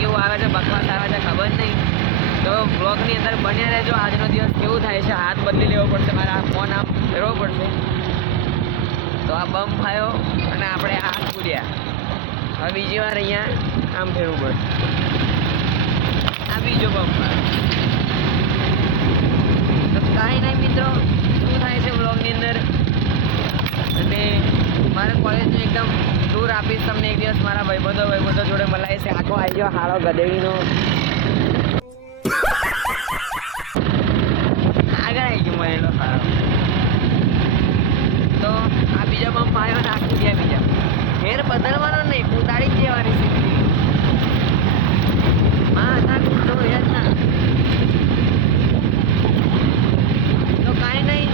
કેવું આવે છે, બકવાસ આવે છે ખબર નહીં. તો બ્લોગની અંદર બન્યા રહેજો. આજનો દિવસ કેવું થાય છે, હાથ બદલી લેવો પડશે, મારા ફોન આમ ફેરવો પડશે. તો આ બમ ફાયો અને આપણે હાથ કૂદ્યા. હવે બીજી વાર અહીંયા આમ ફેરવું પડશે. આ બીજો બમ ફાયો. તો કાંઈ નહીં મિત્રો, શું થાય છે બ્લોગની અંદર. અને મારા કોલેજનું એકદમ ટૂર આપીશ તમને એક દિવસ. મારા ભાઈબંધો જોડે મલાય છે. આખો આવી ગયો હાળો ગધેડીનો. આગળ આવી ગયો મળેલો હાળો. તો આ બીજા બમ ફાયો ને આખું ગયા બીજા. ફેર બદલવાનો નહીં, ઉતારી જ દેવાની સીધી. માથા કૂદો યાદ ના. તો કાંઈ નહીં,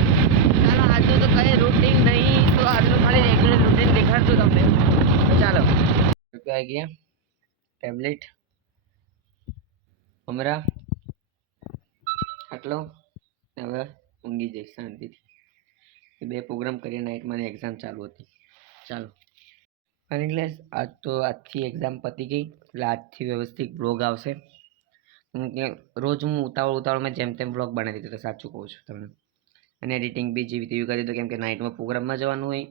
ચાલો આજનું તો કઈ રૂટીન નહીં, તો આજનું ખાલી રેગ્યુલર રૂટીન દેખાડતું તમને. તો ચાલો આવી ગયા ટેબ્લેટ હમણાં આટલો. હવે ઊંઘી જઈશ શાંતિથી. 2 પ્રોગ્રામ કરીએ નાઇટમાં ને એક્ઝામ ચાલુ હતી. ચાલો એટલે આજ તો આજથી એક્ઝામ પતી ગઈ, એટલે આજથી વ્યવસ્થિત બ્લોગ આવશે. રોજ હું ઉતાવળમાં જેમ તેમ બ્લોગ બનાવી દીધો, સાચું કહું છું તમને. અને એડિટિંગ બી જેવી તેવી કરી દીધું, કેમ કે નાઇટમાં પ્રોગ્રામમાં જવાનું હોય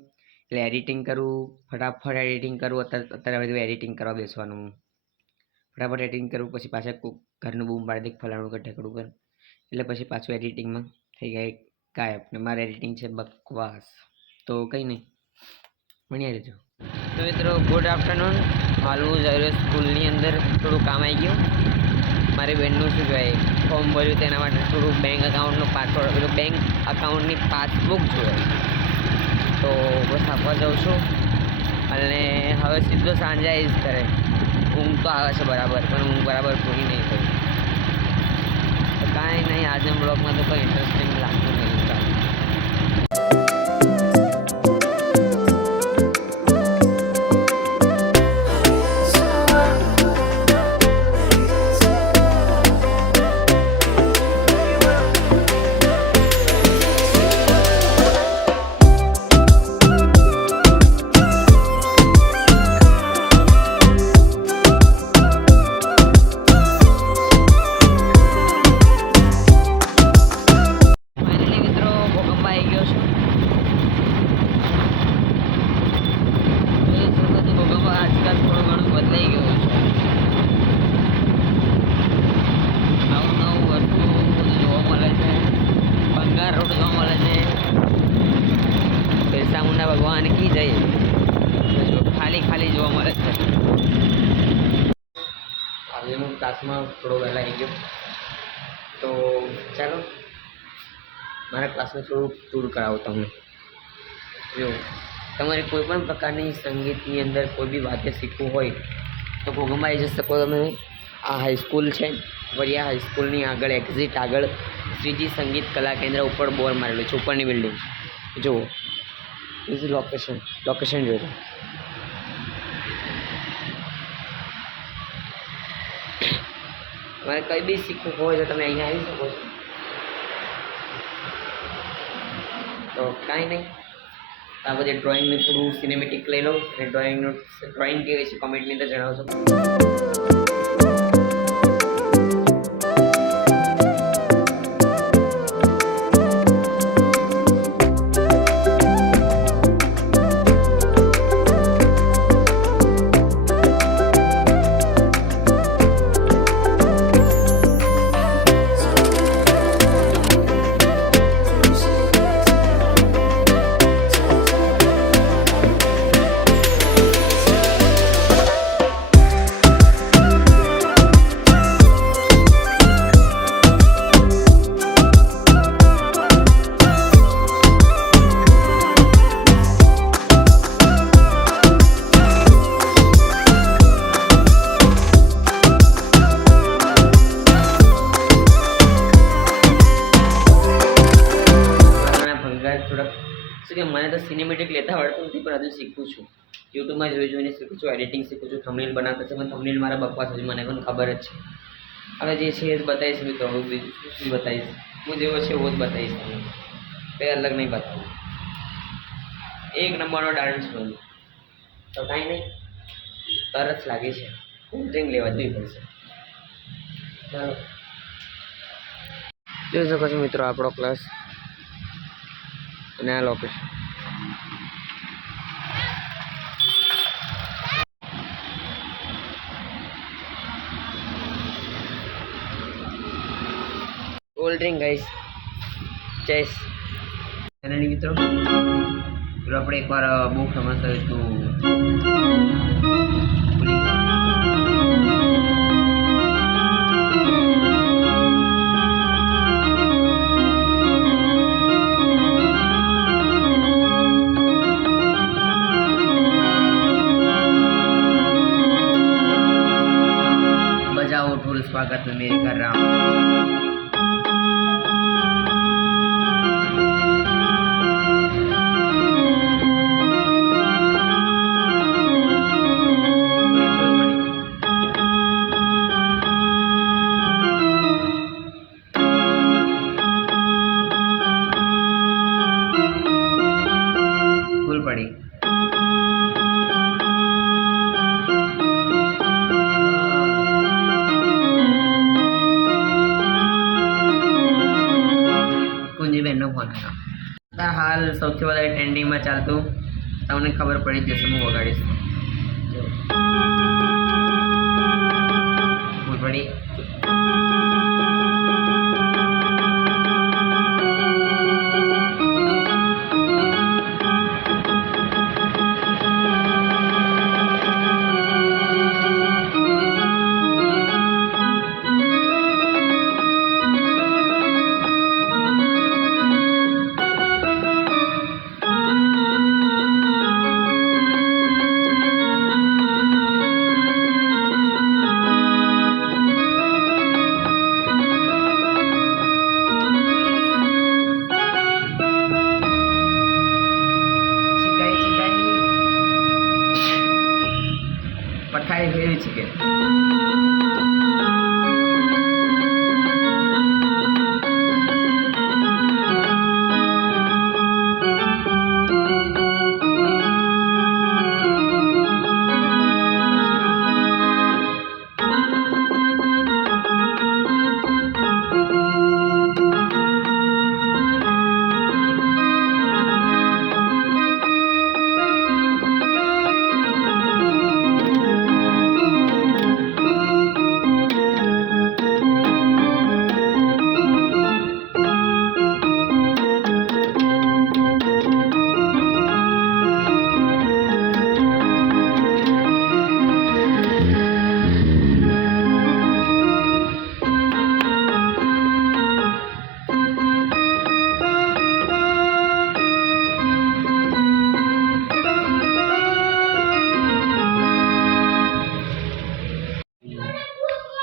એટલે એડિટિંગ કરવું, ફટાફટ એડિટિંગ કરવું. અત્યારે હવે એડિટિંગ કરવા બેસવાનું હું. ફટાફટ એડિટિંગ કરવું, પછી પાછા ઘરનું બૂમ પાડી દે ફલાણું કર ઢેકડું કર, એટલે પછી પાછું એડિટિંગમાં થઈ જાય ગાયબ. ને મારે એડિટિંગ છે બકવાસ. તો કંઈ નહીં, ભણ્યા રહેજો. તો મિત્રો ગુડ આફ્ટરનૂન. હાલ હું જઈ રહ્યો સ્કૂલની અંદર. થોડું કામ આવી ગયું. મારી બહેનનું શું કહેવાય ફોર્મ ભર્યું, તેના માટે થોડું બેંક એકાઉન્ટનો પાસવર્ડ, પેલું બેંક અકાઉન્ટની પાસબુક જોઈએ. તો બસ આપવા જાઉં છું. અને હવે સીધો સાંજે આવીશ ઘરે. ઊંઘ તો આવે છે બરાબર, પણ ઊંઘ બરાબર પૂરી નહીં થઈ. તો કાંઈ નહીં, આજના બ્લોગમાં તો કંઈ ઇન્ટરેસ્ટિંગ લાગતું નહીં. ભગવાન કી જય. ખાલી જોવા મળે છે. આજે હું ક્લાસમાં થોડો વહેલા આવી ગયો. તો ચાલો મારા ક્લાસમાં થોડું ટૂર કરાવો તમને. જો તમારે કોઈ પણ પ્રકારની સંગીતની અંદર કોઈ બી વાદ્ય શીખવું હોય તો ઘોઘામાં આવી શકો તમે. આ હાઈસ્કૂલ છે, વરિયા હાઈસ્કૂલની આગળ એક્ઝિટ આગળ શ્રીજી સંગીત કલા કેન્દ્ર ઉપર બોર્ડ મારેલું છે, ઉપરની બિલ્ડિંગ. જુઓ ઇઝ લોકેશન જોઈ લો. તમારે કંઈ બી શીખવું હોય તો તમે અહીંયા આવી શકો છો. તો કાંઈ નહીં, આ બધી ડ્રોઈંગને થોડું સિનેમેટિક લઈ લો. અને ડ્રોઈંગ કેવી છે કોમેન્ટની અંદર જણાવશો. શું કે મને તો સિનેમેટિક લેતા આવડતું નથી, પણ હજુ શીખું છું. યુટ્યુબમાં જોઈને શીખું છું, એડિટિંગ શીખું છું. થંબનેલ બનાવતા છે, પણ થંબનેલ મારા બકવાસ હજુ મને પણ ખબર જ છે. હવે જે છે એ જ બતાવીશ મિત્રો. હું બીજું શું બતાવીશ, હું જેવો છે એવો જ બતાવીશ તમને, કંઈ અલગ નહીં બતાવું. એક નંબરનો ડાન્સ બન્યો. તો કાંઈ નહીં, તરસ લાગે છે. કોલ્ડ ડ્રિંક લેવા જવી પડશે. ચાલો જોઈ શકો છો મિત્રો આપણો ક્લાસ અને આ location. Cold drink guys chess અને મિત્રો પેલો આપણે એકવાર બહુ ફેમસ થયું હતું बजाओ ढोल स्वागत में मेरे घर राम. भूल पड़ी કુંજીબેનનો ફોન હતા. હાલ સૌથી વધારે ટ્રેન્ડિંગમાં ચાલતું તમને ખબર પડી જ જશે. હું વગાડીશ. ભૂલ પડી. પઠાઈ ફેરવી છે કે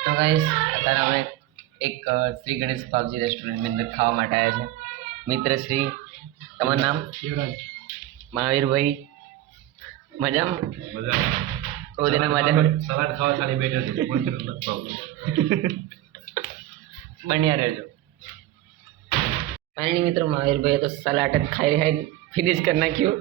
તો ગાઈસ અત્યારે અમે એક શ્રી ગણેશ પાવજી રેસ્ટોરન્ટની અંદર ખાવા માટે આવ્યા છે. મિત્ર શ્રી તમારું નામ? દેવરાજ. મહાવીરભાઈ મજામાં? મજામાં. સલાડ ખાવા ખાલી બેઠો છે. બન્યા રહેજો. ફાઇનલી મિત્રો મહાવીરભાઈએ તો સલાડ જ ખાઈ ફિનિશ કરી નાખ્યું.